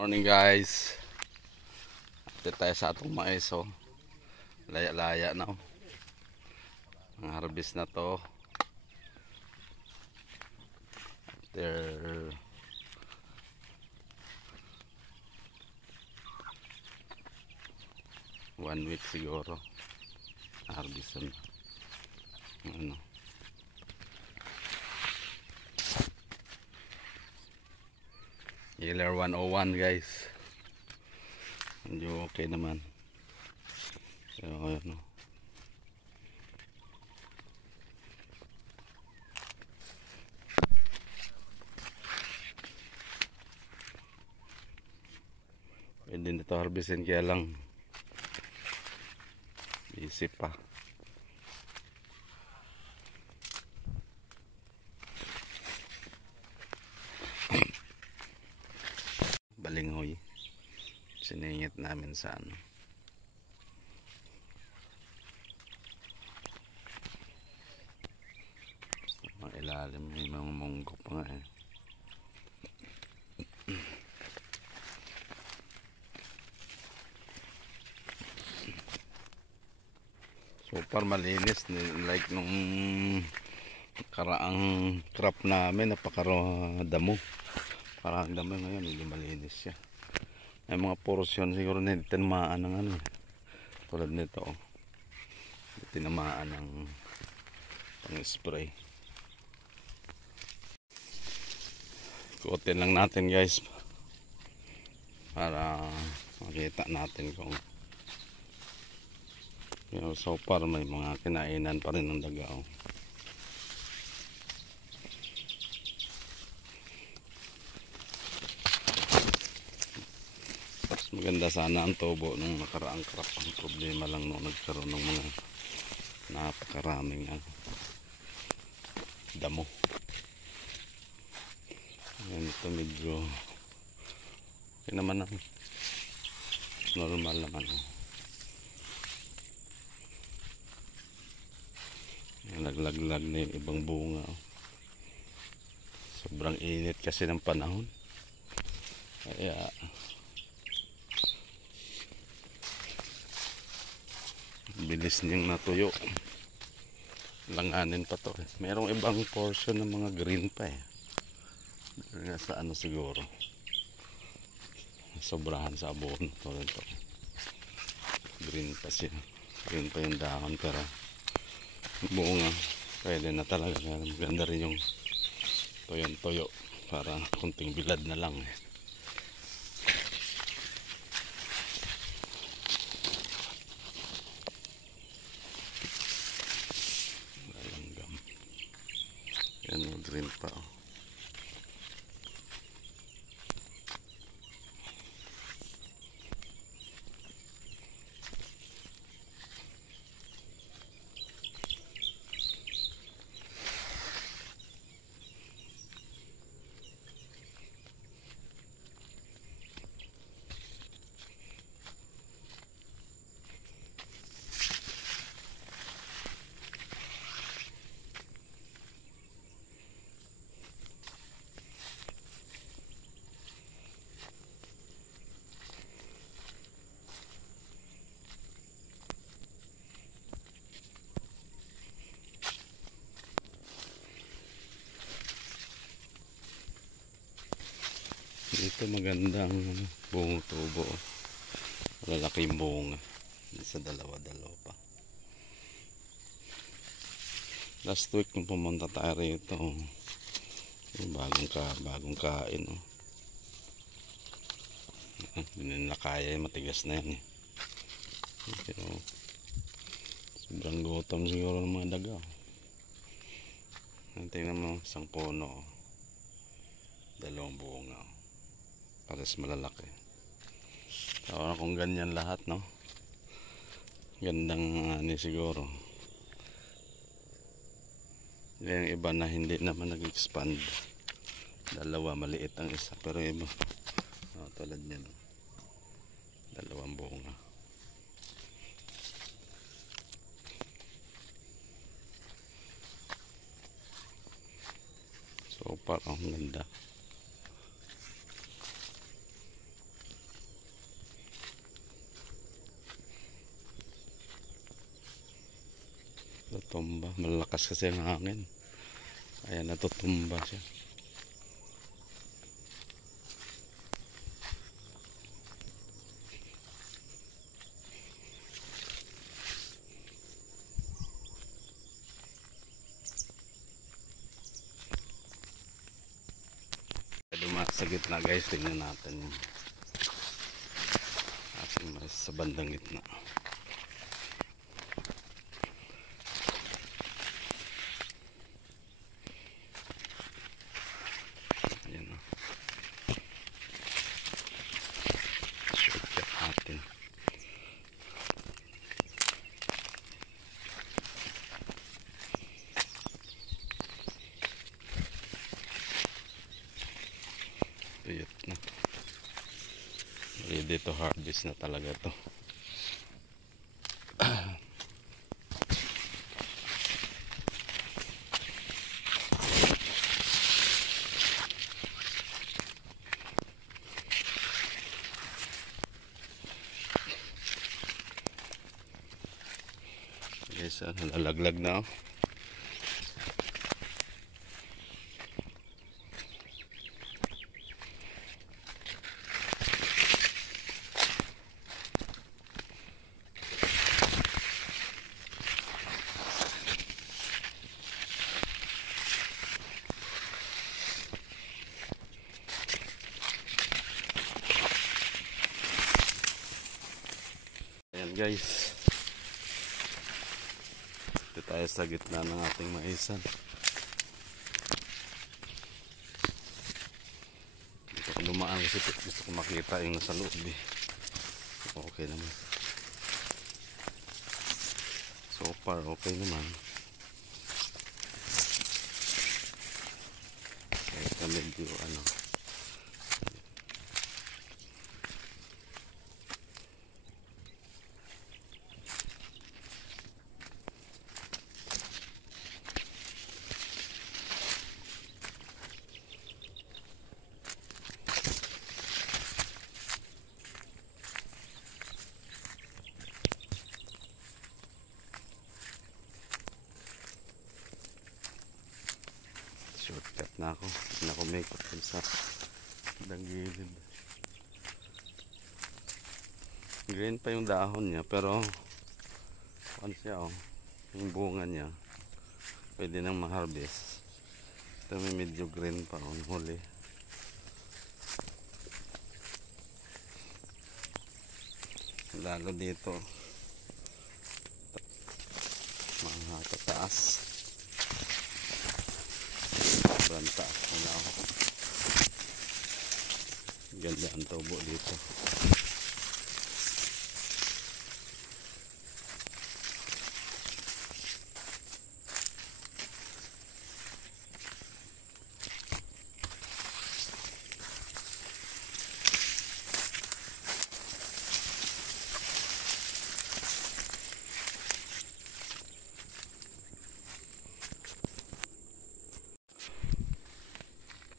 Morning guys. Update tayo sa atong mais oh. Laya-laya na oh. Ang harvest na to. After 1 week siguro. Harvest na. Ano. Yeller 101 guys. Medyo okay naman. So ayun oh. Pwede nito harvestin kaya lang busy pa. Balinghoy. Siningit namin sa ano. Sa mga ilalim may mga munggo pa nga eh. Super malinis like nung karaang crop namin napakarami parang damo ngayon hindi malinis siya. May mga porosyon siguro na tinamaan ng ano tulad nito oh. Tinamaan ng pang spray. Ikutin lang natin guys para makita natin kung so far may mga kinainan pa rin ng daga oh. Maganda sana ang tubo nung nakaraang crop. Ang problema lang nung nagkaroon ng mga napakaraming damo. Ayan, ito medyo okay naman ang normal naman oh. Naglaglag na yung ibang bunga oh. Sobrang init kasi ng panahon kaya bilis niyang natuyo. Langanin pa to eh. Merong ibang portion ng mga green pa eh. Sa ano siguro sobrahan sa abono to. Green pa siya. Green pa yung dahon pero bunga pwede na talaga. Maganda rin yung toyo para kunting bilad na lang eh. Yan yung green pa oh. Ito magandang buong tubo. Lalaki yung bunga. Sa dalawa pa. Last week nung pumunta tayo rito, bagong kain. Oh. Hindi na kaya, matigas na yan. Pero, sobrang gutom siguro ng mga daga. Tingnan mo, isang puno. Dalawang bunga. Pares malalaki. So, kung ganyan lahat, no? Gandang ani siguro. Yung iba na hindi naman nag-expand. Dalawa, maliit ang isa. Pero iba, tulad niyan. Dalawang bunga. So, parang ganda. tumba. Malakas kasi ang hangin. Kaya natutumba siya. Dumaan sa gitna guys, tingnan natin yung ating mais sa bandang gitna. Ayan o. Shortcut natin. Tuyot na. Ready to harvest na talaga to. Guys, nalalaglag na oh. Ayan guys, ito tayo sa gitna ng ating maisan. Dito ko dumaan kasi gusto ko makita yung nasa loob eh. Okay naman. So far okay naman. Kaya medyo ano, shortcut na ako. Nakumikot dun sa gilid. Green pa yung dahon niya pero ano siya oh, yung bunga niya pwede nang ma-harvest. Ito may medyo green pa oh, huli. Lalo dito mga tataas. Sobrang taas na ako. Ganda ang tubo dito.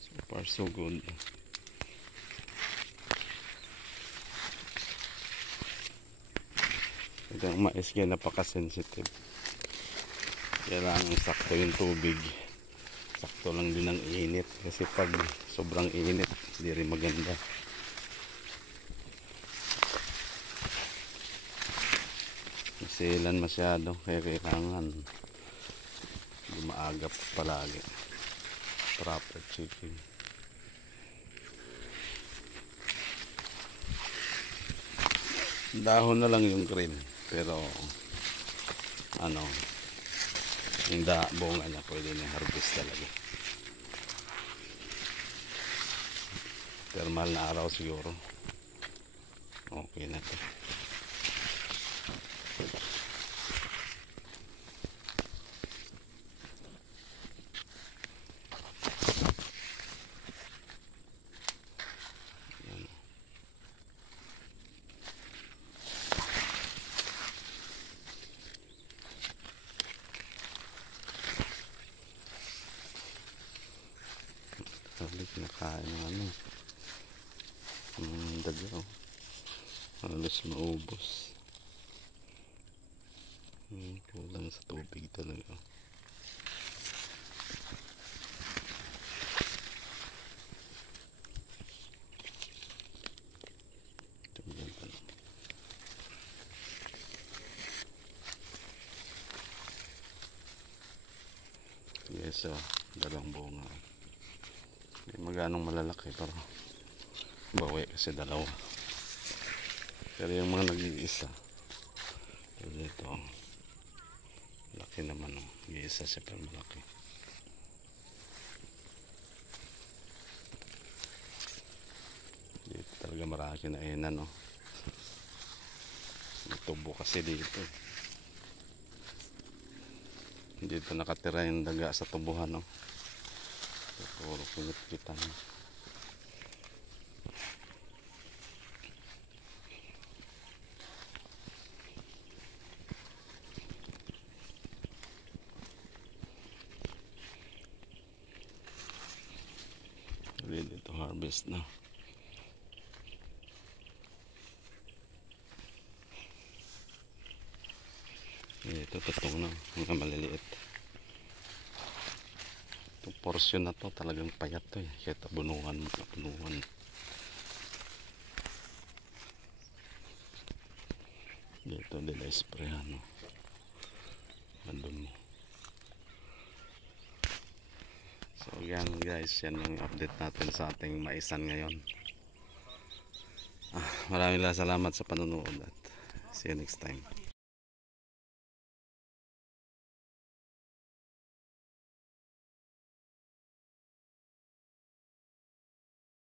So far so good. Ang mais niya napaka-sensitive. Kailangan sakto yung tubig. Sakto lang din ang init. Kasi pag sobrang init, hindi rin maganda. Masilan masyado. Kaya kailangan dumaagap palagi. Proper checking. Dahon na lang yung green. Pero ano, yung bunga niya pwede na harvest talaga. Thermal na araw siguro. Okay na to. Balik na kain ng ano. Dagyo. Halos maubos. Kulang sa tubig talaga. Yes, dalawang bunga. Hindi maganong malalaki pero bawi kasi dalawa. Pero yung mga nag-iisa, dito, laki naman, nag-iisa siya pero malaki. Dito talaga marami na inan, may tubo kasi dito. Dito nakatira yung daga sa tubuhan, puro pinit-pitan. Ready to harvest na. Ito tutong na, mga maliliit. Itong portion na to talagang payat to kahit abunuhan. Dito nila isprayan, andun mo. So yan guys, yan yung update natin sa ating maisan ngayon. Maraming salamat sa panonood at see you next time.